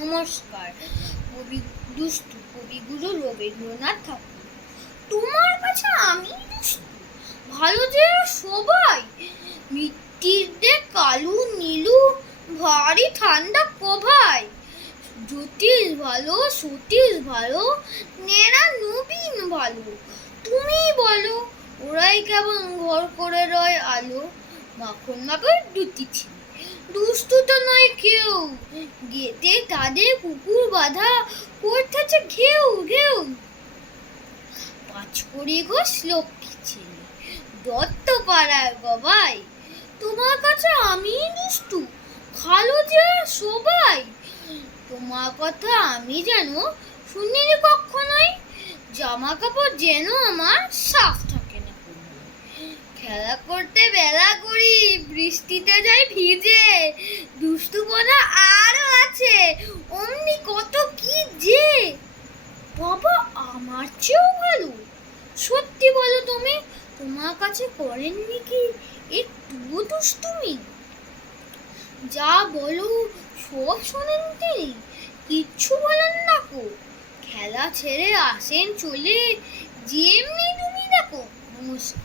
নমস্কার। দুষ্টু কবিগুরু রবীন্দ্রনাথ ঠাকুর। তোমার কাছে আমি দুষ্টু, ভালো যে সবাই। মিষ্টির দে কালু নীলু, ভারী ঠান্ডা কোভাই। জ্যোতিষ ভালো, সতীশ ভালো, নেড়া নবীন ভালো। তুমি বলো, ওরাই কেমন ঘর করে রয় আলো। মাখন মাখন দুটি ছিল, দুষ্টু তো নয় কেউ। গেতে তাদের কুকুর বাঁধা করতেছে ঘেউ ঘেউ। পাঁচকড়ি ঘোষ লক্ষ্মী ছেলে, দত্ত পাড়ার গবাই। তোমার কাছে আমি দুষ্টু, ভালো যে সবাই। তোমার কথা আমি যেন শুনিনি কখনোই, জামা কাপড় যেন আমার সাফ থাকে না। খেলা করতে বেলা করি, বৃষ্টিতে যাই ভিজে। দুষ্টুপনা আরো আছে, অমনি কত কি যে। বাবা আমার চেয়েও ভালো। সত্যি বলো তুমি, তোমার কাছে করেননি কি একটু দুষ্টুমি? যা বলো সব শোনেন তিনি, কিচ্ছু বলেন না কো। খেলা ছেড়ে আসেন চলে, যেমনি তুমি দেখো। নমস্কার।